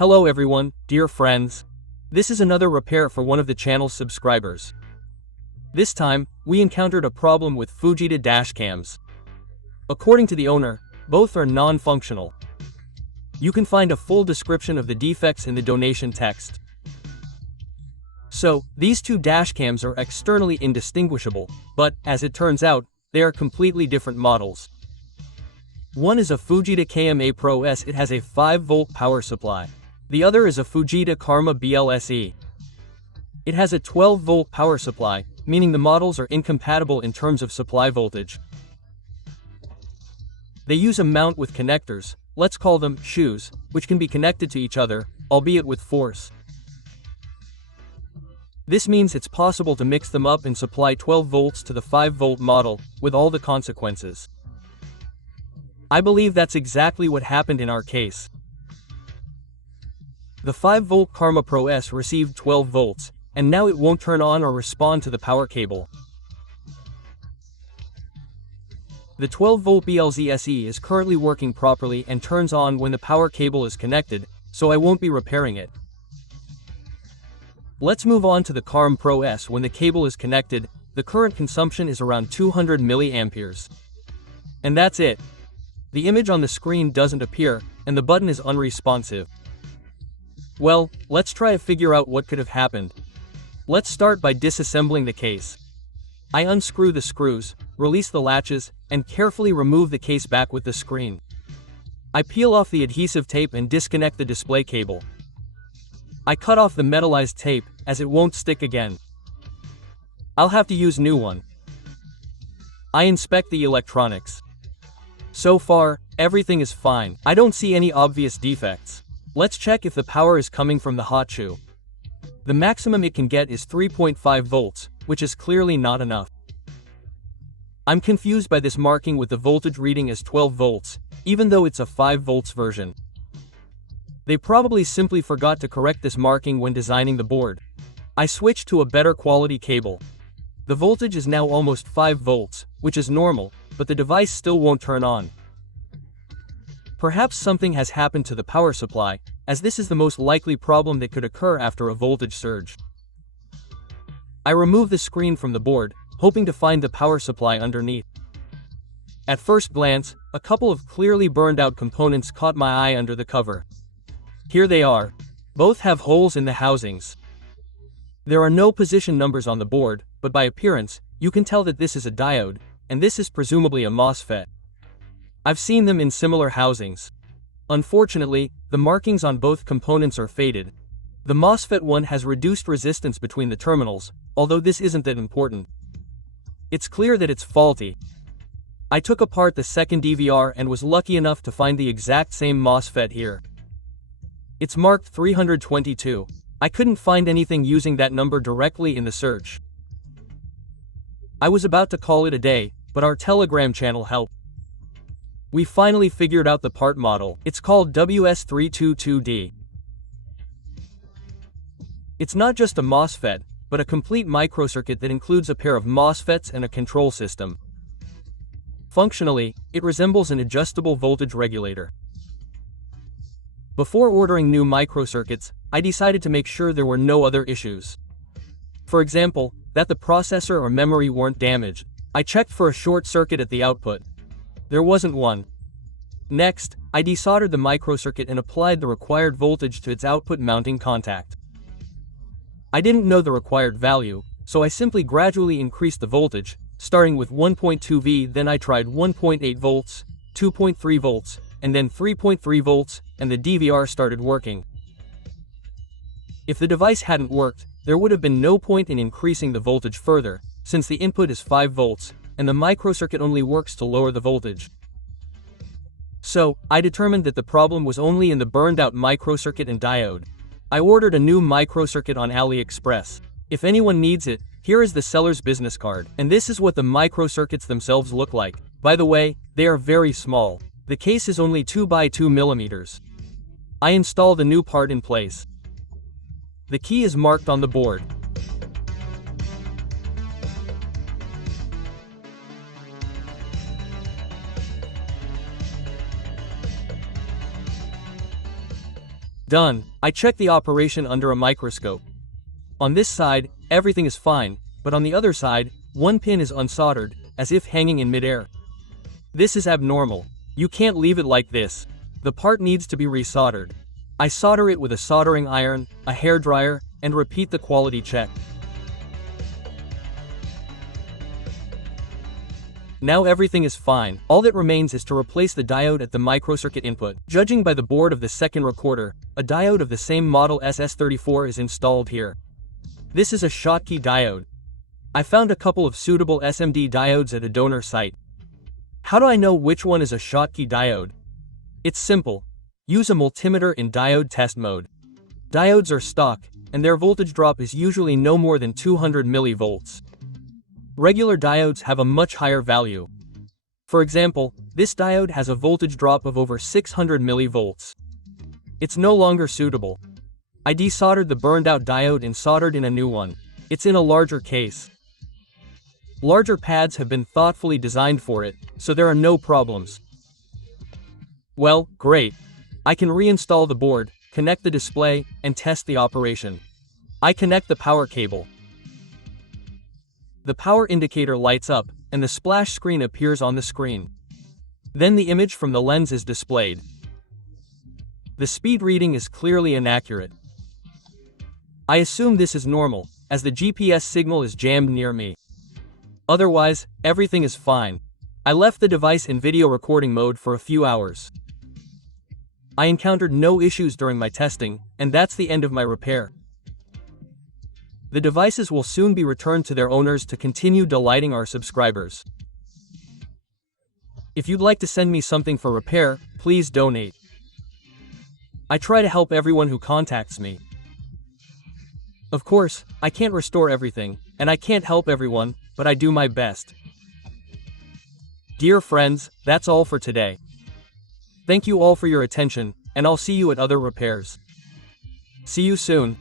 Hello everyone, dear friends. This is another repair for one of the channel's subscribers. This time, we encountered a problem with Fujida dashcams. According to the owner, both are non-functional. You can find a full description of the defects in the donation text. So, these two dashcams are externally indistinguishable, but, as it turns out, they are completely different models. One is a Fujida Karma Pro S. It has a 5-volt power supply. The other is a Fujida Karma BLSE. It has a 12-volt power supply, meaning the models are incompatible in terms of supply voltage. They use a mount with connectors, let's call them shoes, which can be connected to each other, albeit with force. This means it's possible to mix them up and supply 12 volts to the 5-volt model, with all the consequences. I believe that's exactly what happened in our case. The 5-volt Karma Pro S received 12 volts, and now it won't turn on or respond to the power cable. The 12-volt BLSE is currently working properly and turns on when the power cable is connected, so I won't be repairing it. Let's move on to the Karma Pro S. When the cable is connected, the current consumption is around 200 milliamperes. And that's it. The image on the screen doesn't appear, and the button is unresponsive. Well, let's try to figure out what could have happened. Let's start by disassembling the case. I unscrew the screws, release the latches, and carefully remove the case back with the screen. I peel off the adhesive tape and disconnect the display cable. I cut off the metallized tape, as it won't stick again. I'll have to use new one. I inspect the electronics. So far, everything is fine. I don't see any obvious defects. Let's check if the power is coming from the hot shoe. The maximum it can get is 3.5 volts, which is clearly not enough. I'm confused by this marking with the voltage reading as 12 volts, even though it's a 5 volts version. They probably simply forgot to correct this marking when designing the board. I switched to a better quality cable. The voltage is now almost 5 volts, which is normal, but the device still won't turn on. Perhaps something has happened to the power supply, as this is the most likely problem that could occur after a voltage surge. I remove the screen from the board, hoping to find the power supply underneath. At first glance, a couple of clearly burned out components caught my eye under the cover. Here they are. Both have holes in the housings. There are no position numbers on the board, but by appearance, you can tell that this is a diode, and this is presumably a MOSFET. I've seen them in similar housings. Unfortunately, the markings on both components are faded. The MOSFET one has reduced resistance between the terminals, although this isn't that important. It's clear that it's faulty. I took apart the second DVR and was lucky enough to find the exact same MOSFET here. It's marked 322. I couldn't find anything using that number directly in the search. I was about to call it a day, but our Telegram channel helped. We finally figured out the part model. It's called WS322D. It's not just a MOSFET, but a complete microcircuit that includes a pair of MOSFETs and a control system. Functionally, it resembles an adjustable voltage regulator. Before ordering new microcircuits, I decided to make sure there were no other issues. For example, that the processor or memory weren't damaged. I checked for a short circuit at the output. There wasn't one. Next, I desoldered the microcircuit and applied the required voltage to its output mounting contact. I didn't know the required value, so I simply gradually increased the voltage, starting with 1.2 V, then I tried 1.8 volts, 2.3 volts, and then 3.3 volts, and the DVR started working. If the device hadn't worked, there would have been no point in increasing the voltage further, since the input is 5 volts, and the microcircuit only works to lower the voltage. So, I determined that the problem was only in the burned-out microcircuit and diode. I ordered a new microcircuit on AliExpress. If anyone needs it, here is the seller's business card. And this is what the microcircuits themselves look like. By the way, they are very small. The case is only 2 by 2 millimeters. I installed the new part in place. The key is marked on the board. Done. I checked the operation under a microscope. On this side, everything is fine, but on the other side, one pin is unsoldered, as if hanging in midair. This is abnormal. You can't leave it like this. The part needs to be resoldered. I solder it with a soldering iron, a hairdryer, and repeat the quality check. Now everything is fine. All that remains is to replace the diode at the microcircuit input. Judging by the board of the second recorder, a diode of the same model SS34 is installed here. This is a Schottky diode. I found a couple of suitable SMD diodes at a donor site. How do I know which one is a Schottky diode? It's simple. Use a multimeter in diode test mode. Diodes are stock, and their voltage drop is usually no more than 200 millivolts. Regular diodes have a much higher value. For example, this diode has a voltage drop of over 600 millivolts. It's no longer suitable. I desoldered the burned out diode and soldered in a new one. It's in a larger case. Larger pads have been thoughtfully designed for it, so there are no problems. Well, great. I can reinstall the board, connect the display, and test the operation. I connect the power cable. The power indicator lights up, and the splash screen appears on the screen. Then the image from the lens is displayed. The speed reading is clearly inaccurate. I assume this is normal, as the GPS signal is jammed near me. Otherwise, everything is fine. I left the device in video recording mode for a few hours. I encountered no issues during my testing, and that's the end of my repair. The devices will soon be returned to their owners to continue delighting our subscribers. If you'd like to send me something for repair, please donate. I try to help everyone who contacts me. Of course, I can't restore everything, and I can't help everyone, but I do my best. Dear friends, that's all for today. Thank you all for your attention, and I'll see you at other repairs. See you soon.